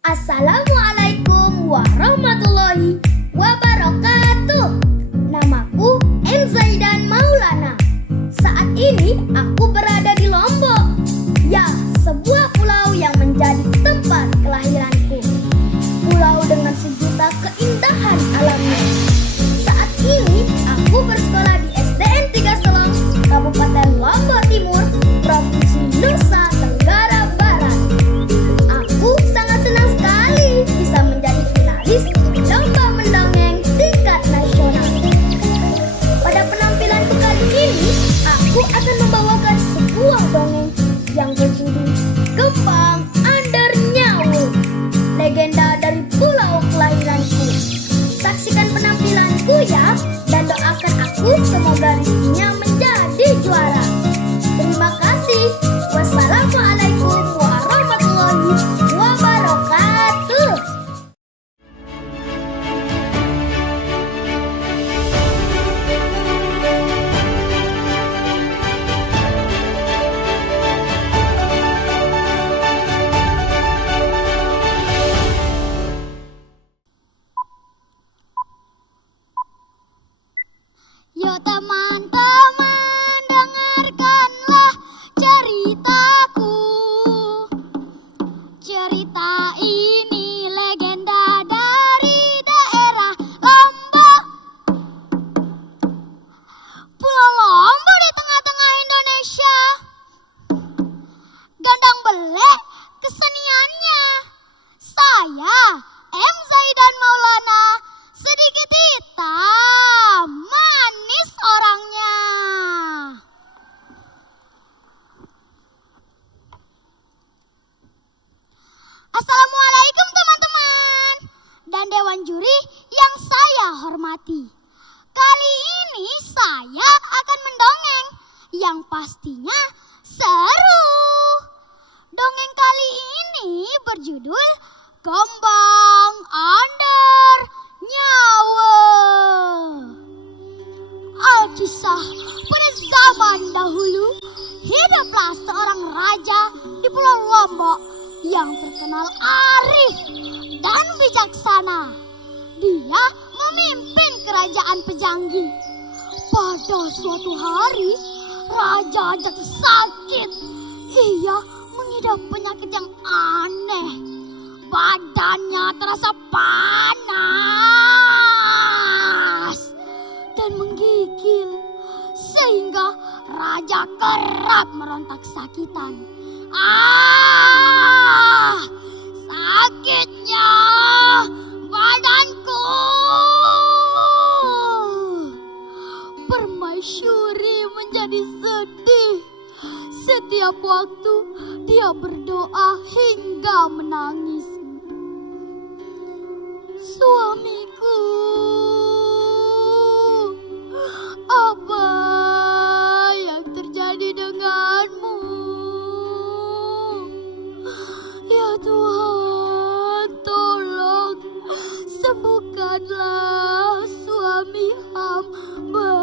Assalamualaikum warahmatullahi wabarakatuh. Namaku M. Zaidan Maulana. Saat ini aku berada di Lombok. Ya, sebuah pulau yang menjadi tempat kelahiranku. Pulau dengan sejuta keindahan alamnya. Saat ini aku bersekolah di SDN 3 Selong, Kabupaten Lombok Timur, Provinsi Nusa Tenggara Barat. Aku sangat senang sekali bisa menjadi finalis lomba mendongeng tingkat nasional. Pada penampilanku kali ini, aku akan membawakan sebuah dongeng yang berjudul Gembang Under Nyawa, legenda dari pulau kelahiranku. Saksikan penampilanku ya, dan doakan aku semoga rezekinya menjadi juara. Terima kasih. Wassalamualaikum warahmatullahi wabarakatuh. Yuk teman-teman, dengarkanlah ceritaku. Cerita ini legenda dari daerah Lombok. Pulau Lombok di tengah-tengah Indonesia. Gandang belek keseniannya. Saya M. Zaidan Maulana, sedikit hitam, manis orangnya. Assalamualaikum teman-teman dan dewan juri yang saya hormati. Kali ini saya akan mendongeng yang pastinya seru. Dongeng kali ini berjudul Gembang Under Nyawa. Alkisah, pada zaman dahulu hiduplah seorang raja di Pulau Lombok yang terkenal arif dan bijaksana. Dia memimpin kerajaan Pejanggi. Pada suatu hari, raja jatuh sakit. Ia mengidap penyakit yang aneh. Badannya terasa panas dan menggigil, sehingga raja kerap meronta kesakitan. Sakitnya badanku. Permaisuri menjadi sedih. Setiap waktu dia berdoa hingga menangis. Suamiku, apa yang terjadi denganmu? Ya Tuhan, tolong sembuhkanlah suami hamba.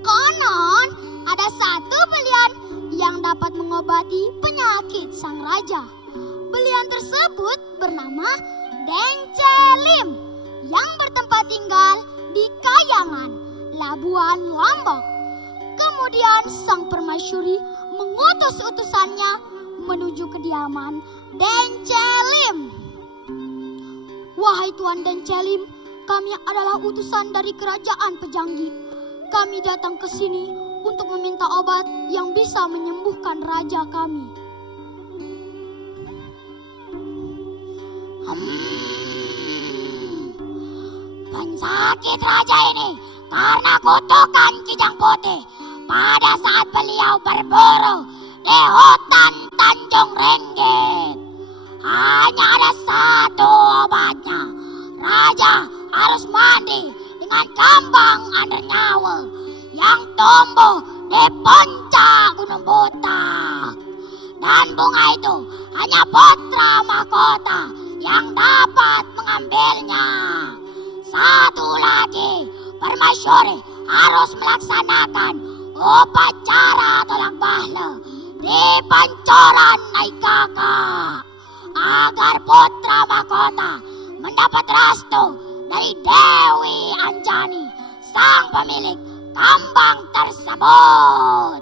Konon ada satu belian yang dapat mengobati penyakit sang raja. Belian tersebut bernama Dencelim yang bertempat tinggal di Kayangan, Labuan Lombok. Kemudian sang permaisuri mengutus utusannya menuju kediaman Dencelim. Wahai Tuan Dencelim, kami adalah utusan dari kerajaan Pejanggi. Kami datang ke sini untuk meminta obat yang bisa menyembuhkan raja kami. Penyakit raja ini karena kutukan Kijang Putih pada saat beliau berburu di hutan Tanjung Ringgit. Hanya ada satu obatnya. Raja harus mandi dengan gembang under nyawa yang tumbuh di puncak Gunung Butak. Dan bunga itu hanya putra mahkota yang dapat mengambilnya. Satu lagi, permaisuri harus melaksanakan upacara tolak bala di pancoran Naika. agar putra mahkota mendapat restu dari Dewi Anjani, sang pemilik kembang tersebut.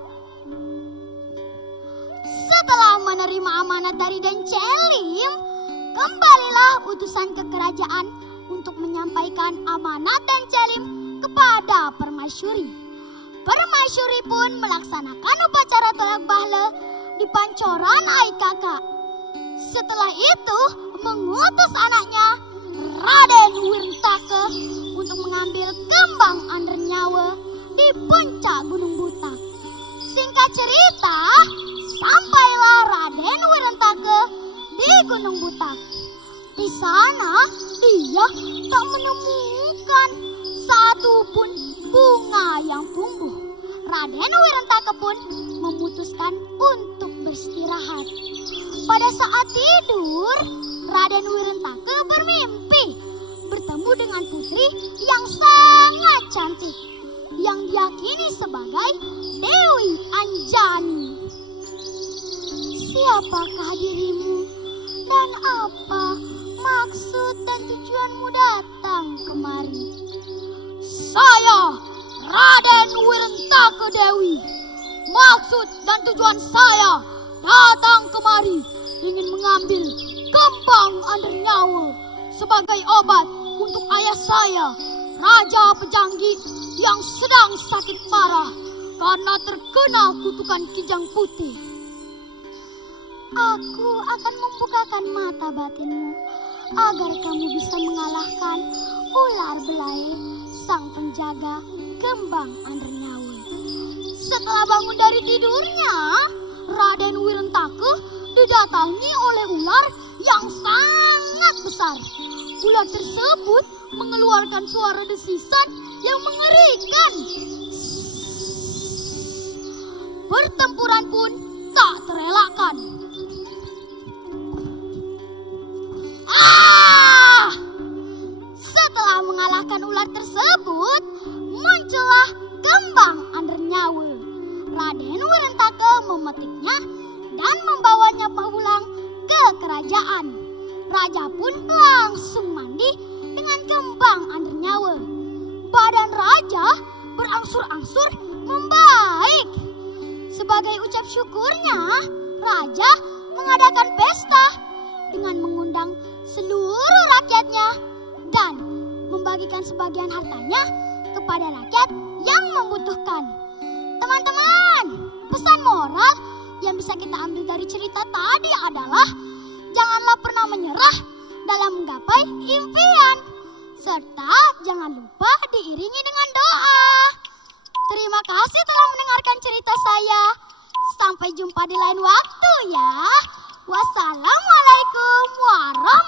Setelah menerima amanat dari Den Celim, kembalilah utusan ke kerajaan untuk menyampaikan amanat Den Celim kepada Permaisuri. Permaisuri pun melaksanakan upacara tolak bahle di pancoran Aikaka. Setelah itu mengutus anaknya Raden Wirentake untuk mengambil kembang Andernyawa di puncak Gunung Butak. Singkat cerita, sampailah Raden Wirentake di Gunung Butak. Di sana dia tak menemukan satupun bunga yang tumbuh. Raden Wirentake pun memutuskan untuk beristirahat. Pada saat tidur, Raden Wirentake bermimpi bertemu dengan putri yang sangat cantik yang diyakini sebagai Dewi Anjani. Siapakah dirimu dan apa maksud dan tujuanmu datang kemari? Saya Raden Wirentake Dewi. Maksud dan tujuan saya datang kemari ingin mengambil kembang Andernyawa sebagai obat untuk ayah saya, Raja Pejanggi, yang sedang sakit parah karena terkena kutukan Kijang Putih. Aku akan membukakan mata batinmu agar kamu bisa mengalahkan ular belai sang penjaga kembang Andernyawa. Setelah bangun dari tidurnya, Raden Wirentake didatangi oleh ular yang sangat besar. Ular tersebut mengeluarkan suara desisan yang mengerikan. Pertempuran pun tak terelakkan. Setelah mengalahkan ular tersebut, muncullah kembang Andernyawa. Raden Wirentake memetiknya dan membawanya pulang ke kerajaan. Raja pun langsung mandi dengan kembang Andernyawa. Badan raja berangsur-angsur membaik. Sebagai ucap syukurnya, raja mengadakan pesta dengan mengundang seluruh rakyatnya dan membagikan sebagian hartanya kepada rakyat yang membutuhkan. Teman-teman, pesan moral yang bisa kita ambil dari cerita tadi adalah janganlah pernah menyerah dalam menggapai impian, serta jangan lupa diiringi dengan doa. Terima kasih telah mendengarkan cerita saya. Sampai jumpa di lain waktu ya. Wassalamualaikum warahmatullahi